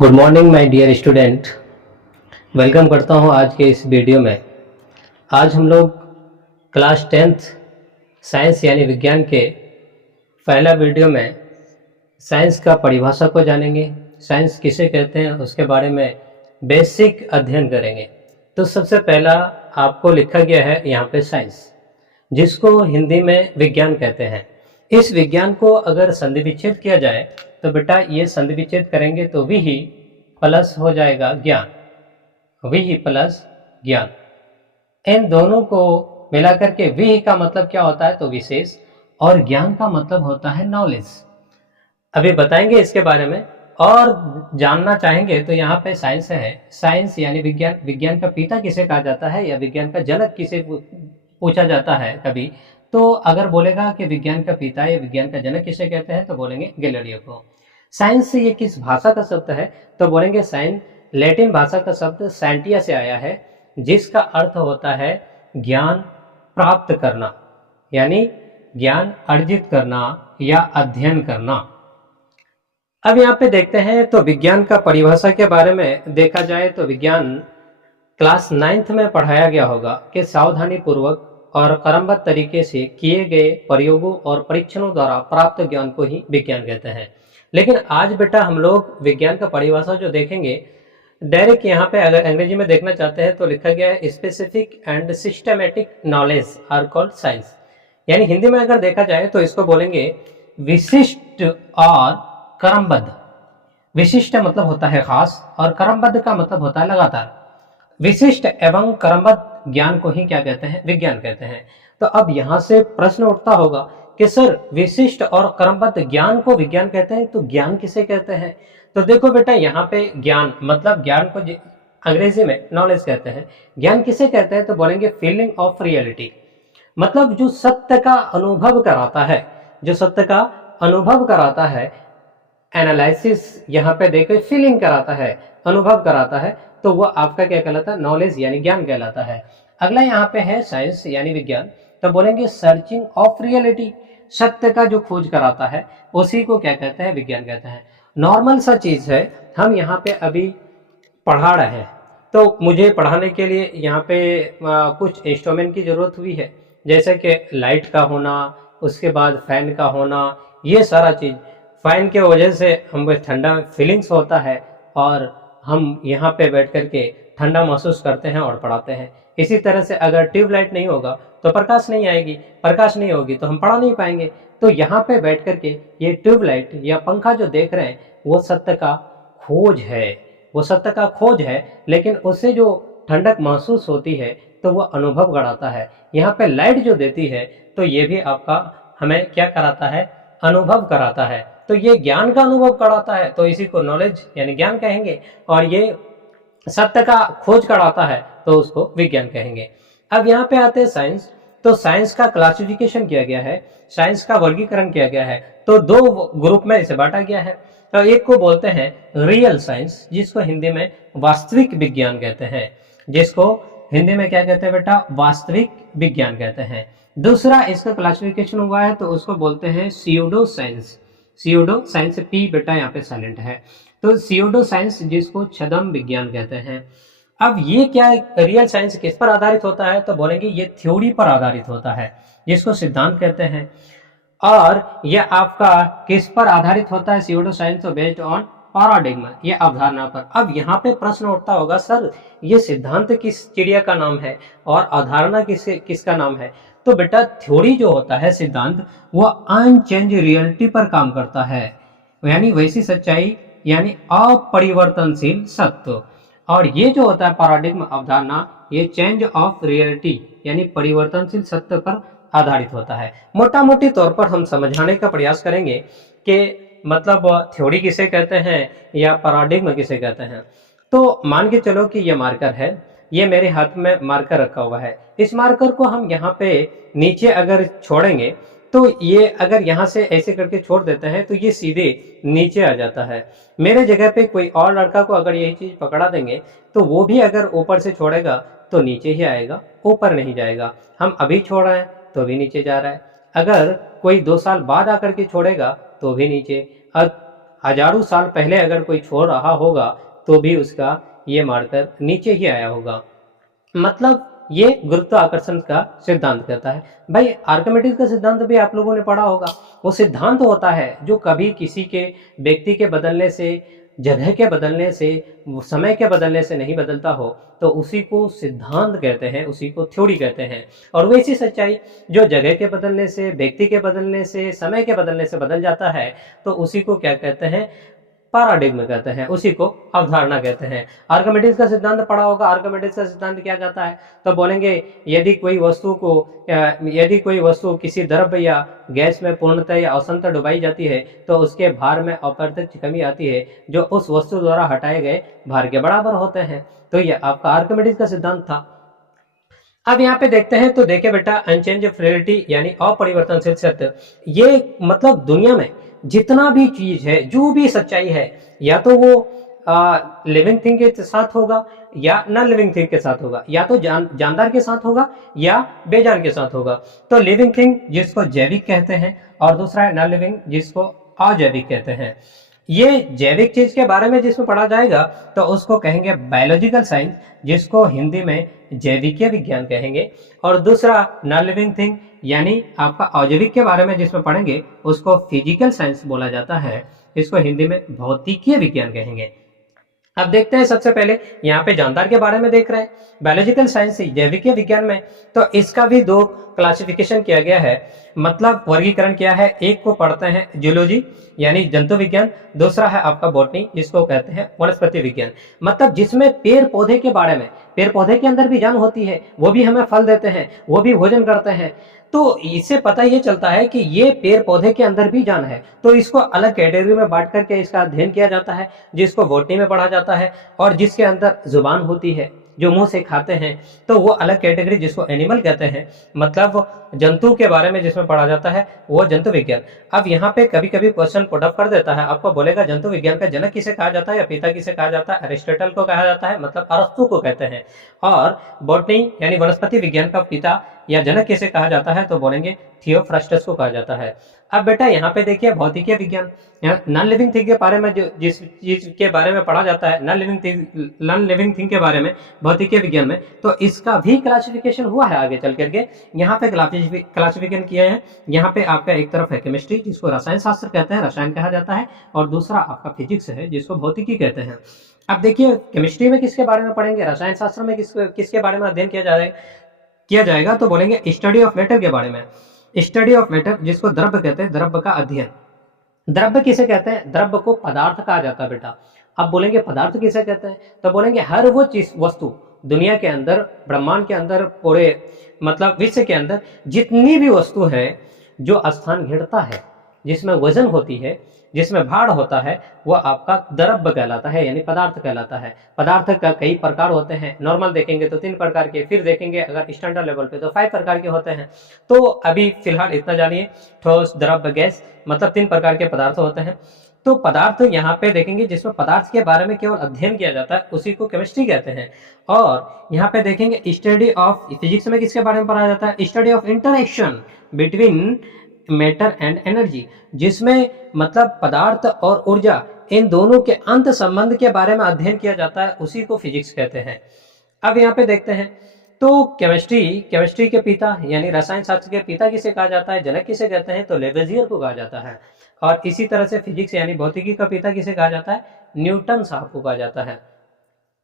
Good morning my dear student. Welcome करता हूं आज के इस वीडियो में। आज हम लोग क्लास 10th साइंस यानी विज्ञान के पहला वीडियो में साइंस का परिभाषा को जानेंगे। साइंस किसे कहते हैं उसके बारे में बेसिक अध्ययन करेंगे। तो सबसे पहला आपको लिखा गया है यहाँ पे साइंस, जिसको हिंदी में विज्ञान कहते हैं। इस विज्ञान को अगर संधि विच्छेद किया जाए तो बेटा ये संधि विच्छेद करेंगे तो वी ही प्लस हो जाएगा ज्ञान, वी ही प्लस ज्ञान। इन दोनों को मिलाकर के वी ही का मतलब क्या होता है तो विशेष, और ज्ञान का मतलब होता है नॉलेज। अभी बताएंगे इसके बारे में। और जानना चाहेंगे तो यहाँ पे साइंस है। साइंस यानी विज्ञान। विज्ञान का पिता किसे कहा जाता है या विज्ञान का जनक किसे पूछा जाता है कभी, तो अगर बोलेगा कि विज्ञान का पिता या विज्ञान का जनक किसे कहते हैं तो बोलेंगे गैलीलियो को। साइंस ये किस भाषा का शब्द है तो बोलेंगे साइंस लैटिन भाषा का शब्द साइंटिया से आया है, जिसका अर्थ होता है ज्ञान प्राप्त करना, यानी ज्ञान अर्जित करना या अध्ययन करना। अब यहाँ पे देखते हैं तो विज्ञान का परिभाषा के बारे में देखा जाए तो विज्ञान क्लास 9th में पढ़ाया गया होगा कि सावधानी पूर्वक और क्रमबद्ध तरीके से किए गए प्रयोगों और परीक्षणों द्वारा प्राप्त ज्ञान को ही विज्ञान कहते हैं। लेकिन आज बेटा हम लोग विज्ञान का परिभाषा जो देखेंगे डायरेक्ट यहाँ पे अगर अंग्रेजी में देखना चाहते हैं तो लिखा गया है specific and systematic knowledge are called science. यानी हिंदी में अगर देखा जाए तो इसको बोलेंगे विशिष्ट और क्रमबद्ध। विशिष्ट मतलब होता है खास और क्रमबद्ध का मतलब होता है लगातार। विशिष्ट एवं क्रमबद्ध ज्ञान को ही क्या कहते हैं विज्ञान कहते हैं। तो अब यहाँ से प्रश्न उठता होगा कि सर विशिष्ट और क्रमबद्ध ज्ञान को विज्ञान कहते हैं तो ज्ञान किसे कहते हैं। तो देखो बेटा यहाँ पे ज्ञान मतलब ज्ञान को अंग्रेजी में नॉलेज कहते हैं। ज्ञान किसे कहते हैं तो बोलेंगे फीलिंग ऑफ रियलिटी, मतलब जो सत्य का अनुभव कराता है, जो सत्य का अनुभव कराता है। एनालिसिस यहाँ पे देखो फीलिंग कराता है, अनुभव कराता है, तो वो आपका क्या कहलाता है नॉलेज यानी ज्ञान कहलाता है। अगला यहाँ पे है साइंस यानी विज्ञान, तो बोलेंगे सर्चिंग ऑफ रियलिटी, सत्य का जो खोज कराता है उसी को क्या कहते हैं विज्ञान कहते हैं। नॉर्मल सा चीज है, हम यहाँ पे अभी पढ़ा रहे हैं तो मुझे पढ़ाने के लिए यहाँ पे कुछ इंस्ट्रूमेंट की जरूरत हुई है, जैसे कि लाइट का होना, उसके बाद फैन का होना, ये सारा चीज। फैन के वजह से हमें ठंडा फीलिंग्स होता है और हम यहाँ पे बैठ करके ठंडा महसूस करते हैं और पढ़ाते हैं। इसी तरह से अगर ट्यूबलाइट नहीं होगा तो प्रकाश नहीं आएगी, प्रकाश नहीं होगी तो हम पढ़ा नहीं पाएंगे। तो यहाँ पे बैठ करके ये ट्यूबलाइट या पंखा जो देख रहे हैं वो सत्य का खोज है, वो सत्य का खोज है। लेकिन उससे जो ठंडक महसूस होती है तो वो अनुभव कराता है। यहाँ पे लाइट जो देती है तो ये भी आपका हमें क्या कराता है अनुभव कराता है। तो ये ज्ञान का अनुभव कराता है तो इसी को नॉलेज यानी ज्ञान कहेंगे, और ये सत्य का खोज कराता है तो उसको विज्ञान कहेंगे। अब यहाँ पे आते हैं साइंस। तो साइंस का क्लासिफिकेशन किया गया है, साइंस का वर्गीकरण किया गया है। तो दो ग्रुप में इसे बांटा गया है। तो एक को बोलते हैं रियल साइंस, जिसको हिंदी में वास्तविक विज्ञान कहते हैं, जिसको हिंदी में क्या कहते हैं बेटा वास्तविक विज्ञान कहते हैं। दूसरा इसका क्लासिफिकेशन हुआ है तो उसको बोलते हैं pseudo science. Pseudo science P बेटा यहाँ पे साइलेंट है, तो सीयूडो साइंस जिसको छद्म विज्ञान कहते हैं। अब ये क्या रियल साइंस किस पर आधारित होता है तो बोलेंगे ये थ्योरी पर आधारित होता है, जिसको सिद्धांत कहते हैं। और ये आपका किस पर आधारित होता है pseudo science based on paradigm, ये अवधारणा पर। अब यहाँ पे प्रश्न उठता होगा सर ये सिद्धांत किस चिड़िया का नाम है और अवधारणा किसका नाम है। तो बेटा थ्योरी जो होता है सिद्धांत वो अनचेंज रियलिटी पर काम करता है, यानी वैसी सच्चाई यानी अपरिवर्तनशील सत्य। और ये जो होता है पैराडिग्मा अवधारणा ये चेंज ऑफ रियलिटी यानी परिवर्तनशील सत्य पर आधारित होता है। मोटा मोटी तौर पर हम समझाने का प्रयास करेंगे कि मतलब थ्योरी किसे कहते हैं या पैराडिग्मा किसे कहते हैं। तो मान के चलो कि ये मार्कर है, ये मेरे हाथ में मार्कर रखा हुआ है। इस मार्कर को हम यहाँ पे नीचे अगर छोड़ेंगे तो ये अगर यहाँ से ऐसे करके छोड़ देते हैं तो ये सीधे नीचे आ जाता है। मेरे जगह पे कोई और लड़का को अगर यही चीज पकड़ा देंगे तो वो भी अगर ऊपर से छोड़ेगा तो नीचे ही आएगा, ऊपर नहीं जाएगा। हम अभी छोड़ रहे हैं तो भी नीचे जा रहा है, अगर कोई 2 साल बाद आकर के छोड़ेगा तो भी नीचे। अब हजारों साल पहले अगर कोई छोड़ रहा होगा तो भी उसका ये मार्कर नीचे ही आया होगा। मतलब ये गुरुत्वाकर्षण का सिद्धांत कहता है। भाई आर्किमिडीज का सिद्धांत भी आप लोगों ने पढ़ा होगा। वो सिद्धांत होता है जो कभी किसी के व्यक्ति के बदलने से, जगह के बदलने से, समय के बदलने से नहीं बदलता हो तो उसी को सिद्धांत कहते हैं, उसी को थ्योरी कहते हैं। और वैसी सच्चाई जो जगह के बदलने से, व्यक्ति के बदलने से, समय के बदलने से बदल जाता है तो उसी को क्या कहते हैं? पैराडिग्म कहते हैं, उसी को अवधारणा कहते हैं। आर्किमिडीज का सिद्धांत पढ़ा होगा। आर्किमिडीज का सिद्धांत क्या कहता है? तो बोलेंगे यदि कोई वस्तु किसी द्रव्य या गैस में पूर्णतः या अंशतः डुबाई जाती है तो उसके भार में अप्रत्यक्ष कमी आती है जो उस वस्तु द्वारा हटाए गए भार के बराबर होते हैं। तो यह आपका आर्किमिडीज का सिद्धांत था। अब यहाँ पे देखते हैं तो देखिए बेटा, अनचेंज ऑफ रियलिटी यानी अपरिवर्तनशील सत्य। ये मतलब दुनिया में जितना भी चीज है, जो भी सच्चाई है, या तो वो लिविंग थिंग के साथ होगा या नॉन लिविंग थिंग के साथ होगा, या तो जानदार के साथ होगा या बेजान के साथ होगा। तो लिविंग थिंग जिसको जैविक कहते हैं और दूसरा है नॉन लिविंग जिसको अजैविक कहते हैं। ये जैविक चीज के बारे में जिसमें पढ़ा जाएगा तो उसको कहेंगे बायोलॉजिकल साइंस, जिसको हिंदी में जैविकीय विज्ञान कहेंगे। और दूसरा नॉन लिविंग थिंग यानी आपका अजैविक के बारे में जिसमें पढ़ेंगे उसको फिजिकल साइंस बोला जाता है, इसको हिंदी में भौतिकीय विज्ञान कहेंगे। अब देखते हैं, सबसे पहले यहाँ पे जानदार के बारे में देख रहे हैं, बायोलॉजिकल साइंस जैविकीय विज्ञान में। तो इसका भी दो क्लासिफिकेशन किया गया है, मतलब वर्गीकरण किया है। एक को पढ़ते हैं जूलॉजी यानी जंतु विज्ञान, दूसरा है आपका बॉटनी जिसको कहते हैं वनस्पति विज्ञान। मतलब जिसमें पेड़ पौधे के बारे में, पेड़ पौधे के अंदर भी जान होती है, वो भी हमें फल देते हैं, वो भी भोजन करते हैं। तो इससे पता ये चलता है कि ये पेड़ पौधे के अंदर भी जान है। तो इसको अलग कैटेगरी में बांट करके इसका अध्ययन किया जाता है, जिसको बॉटनी में पढ़ा जाता है। और जिसके अंदर जुबान होती है, जो मुंह से खाते हैं, तो वो अलग कैटेगरी जिसको एनिमल कहते हैं, मतलब जंतु के बारे में जिसमें पढ़ा जाता है वो जंतु विज्ञान। अब यहाँ पे कभी कभी क्वेश्चन पुट अप कर देता है, आपको बोलेगा जंतु विज्ञान का जनक किसे कहा जाता है या पिता किसे कहा जाता है? अरिस्टोटल को कहा जाता है, मतलब अरस्तु को कहते हैं। और बॉटनी यानी वनस्पति विज्ञान का पिता या जनक किसे कहा जाता है? तो बोलेंगे थियोफ्रास्टस को कहा जाता है। अब बेटा यहाँ पे देखिए भौतिकीय विज्ञान, नॉन लिविंग थिंग के बारे में जो जिस चीज के बारे में पढ़ा जाता है, नॉन लिविंग थिंग के बारे में भौतिकीय विज्ञान में, तो इसका भी क्लासिफिकेशन हुआ है आगे चल करके। यहाँ पे क्लासिफिकेशन किया है। यहाँ पे आपका एक तरफ है केमिस्ट्री जिसको रसायन शास्त्र कहते हैं, रसायन कहा जाता है, और दूसरा आपका फिजिक्स है जिसको भौतिकी कहते हैं। अब देखिए केमिस्ट्री में किसके बारे में पढ़ेंगे, रसायन शास्त्र में किसके बारे में अध्ययन किया जाएगा? तो बोलेंगे स्टडी ऑफ मैटर के बारे में। स्टडी ऑफ मैटर जिसको द्रव्य कहते हैं, द्रव्य का अध्ययन। द्रव्य किसे कहते हैं? द्रव्य को पदार्थ कहा जाता है बेटा। अब बोलेंगे पदार्थ किसे कहते हैं? तो बोलेंगे हर वो चीज, वस्तु दुनिया के अंदर, ब्रह्मांड के अंदर, पूरे मतलब विश्व के अंदर जितनी भी वस्तु है जो स्थान घेरता है, जिसमें वजन होती है, जिसमें भार होता है, वो आपका द्रव्य कहलाता है, यानी पदार्थ कहलाता है। पदार्थ का कई प्रकार होते हैं, नॉर्मल देखेंगे तो 3 प्रकार के, फिर देखेंगे अगर स्टैंडर्ड लेवल पे तो 5 प्रकार के होते हैं। तो अभी फिलहाल इतना जानिए, ठोस, द्रव्य, गैस, मतलब 3 प्रकार के पदार्थ होते हैं। तो पदार्थ यहाँ पे देखेंगे जिसमें पदार्थ के बारे में केवल अध्ययन किया जाता है, उसी को केमिस्ट्री कहते हैं। और यहाँ पे देखेंगे स्टडी ऑफ, फिजिक्स में किसके बारे में पढ़ा जाता है? Study of interaction between matter and energy, जिसमें मतलब पदार्थ और ऊर्जा, इन दोनों के अंत संबंध के बारे में अध्ययन किया जाता है, उसी को फिजिक्स कहते हैं। अब यहाँ पे देखते हैं तो केमिस्ट्री के पिता यानी रसायन शास्त्र के पिता किसे कहा जाता है, जनक किसे कहते हैं? तो लेवेजियर को कहा जाता है। और इसी तरह से फिजिक्स यानी भौतिकी का पिता किसे कहा जाता है? न्यूटन साहब को कहा जाता है।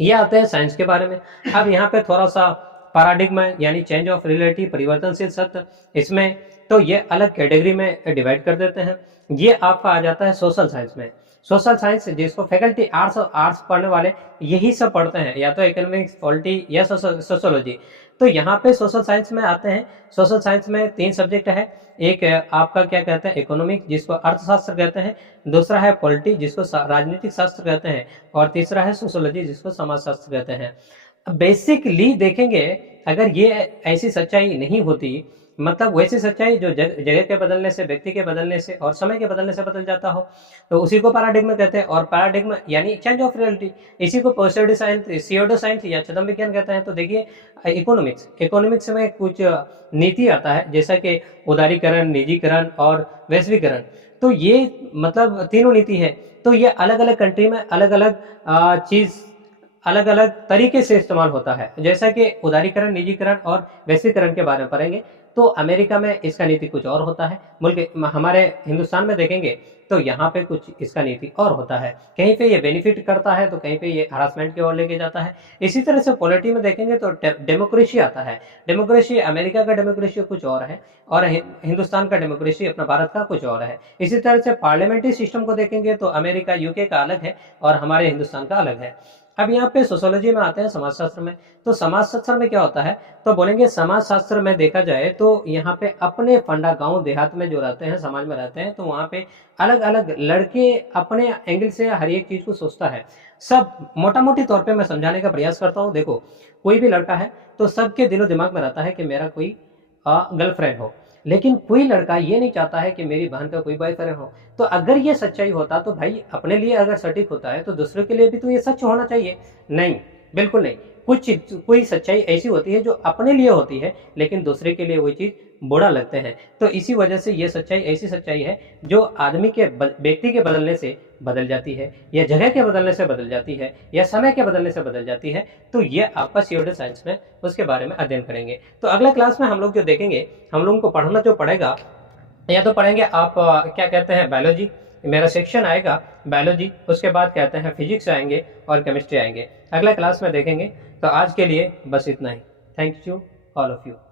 ये आते हैं साइंस के बारे में। अब यहाँ पे थोड़ा सा पैराडिग्मा यानी चेंज ऑफ रियलिटी, परिवर्तनशील सत्य, इसमें तो ये अलग कैटेगरी में डिवाइड कर देते हैं। ये आपका आ जाता है सोशल साइंस में। सोशल साइंस जिसको फैकल्टी आर्ट्स पढ़ने वाले यही सब पढ़ते हैं, या तो इकोनॉमिक्स, पॉलिटी या सोशोलॉजी। तो यहाँ पे सोशल साइंस में आते हैं। सोशल साइंस में 3 सब्जेक्ट है। एक आपका क्या कहते हैं? इकोनॉमिक्स जिसको अर्थशास्त्र कहते हैं, दूसरा है पॉलिटी जिसको राजनीतिक शास्त्र कहते हैं, और तीसरा है सोशोलॉजी जिसको समाजशास्त्र कहते हैं। बेसिकली देखेंगे अगर ये ऐसी सच्चाई नहीं होती, मतलब वैसी सच्चाई जो जगह के बदलने से, व्यक्ति के बदलने से और समय के बदलने से बदल जाता हो, तो उसी को पैराडिग्मा कहते हैं। और पैराडिग्मा यानी चेंज ऑफ रियलिटी, इसी को स्यूडो साइंस या छद्म विज्ञान कहते हैं। तो देखिए इकोनॉमिक्स में कुछ नीति आता है, जैसा कि उदारीकरण, निजीकरण और वैश्वीकरण। तो ये मतलब तीनों नीति है, तो ये अलग अलग कंट्री में अलग अलग चीज़ अलग अलग तरीके से इस्तेमाल होता है। जैसा कि उदारीकरण, निजीकरण और वैश्वीकरण के बारे में पढ़ेंगे, तो अमेरिका में इसका नीति कुछ और होता है, मुल्क हमारे हिंदुस्तान में देखेंगे तो यहाँ पे कुछ इसका नीति और होता है। कहीं पे ये बेनिफिट करता है तो कहीं पे ये हरासमेंट की ओर लेके जाता है। इसी तरह से पॉलिटी में देखेंगे तो डेमोक्रेसी आता है। डेमोक्रेसी, अमेरिका का डेमोक्रेसी कुछ और है और हिंदुस्तान का डेमोक्रेसी अपना भारत का कुछ और है। इसी तरह से पार्लियामेंट्री सिस्टम को देखेंगे तो अमेरिका, यूके का अलग है और हमारे हिंदुस्तान का अलग है। अब यहाँ पे सोशोलॉजी में आते हैं, समाजशास्त्र में। तो समाजशास्त्र में क्या होता है, तो बोलेंगे समाजशास्त्र में देखा जाए तो यहाँ पे अपने फंडा, गांव देहात में जो रहते हैं, समाज में रहते हैं, तो वहाँ पे अलग अलग लड़के अपने एंगल से हर एक चीज को सोचता है। सब मोटा मोटी तौर पे मैं समझाने का प्रयास करता हूँ। देखो, कोई भी लड़का है तो सबके दिलो दिमाग में रहता है कि मेरा कोई गर्लफ्रेंड हो, लेकिन कोई लड़का ये नहीं चाहता है कि मेरी बहन का कोई बॉयफ्रेंड हो। तो अगर ये सच्चाई होता तो भाई अपने लिए अगर सटीक होता है तो दूसरे के लिए भी तो ये सच होना चाहिए। नहीं, बिल्कुल नहीं। कोई सच्चाई ऐसी होती है जो अपने लिए होती है लेकिन दूसरे के लिए वही चीज बुरा लगते हैं। तो इसी वजह से ये सच्चाई ऐसी सच्चाई है जो आदमी के व्यक्ति के बदलने से बदल जाती है, या जगह के बदलने से बदल जाती है, या समय के बदलने से बदल जाती है। तो ये आपका सीओडी साइंस में उसके बारे में अध्ययन करेंगे। तो अगला क्लास में हम लोग जो देखेंगे, हम लोगों को पढ़ना जो पड़ेगा, या तो पढ़ेंगे आप क्या कहते हैं बायोलॉजी, मेरा सेक्शन आएगा बायोलॉजी, उसके बाद कहते हैं फिजिक्स आएंगे और केमिस्ट्री आएंगे। अगला क्लास में देखेंगे। तो आज के लिए बस इतना ही। Thank you all of you.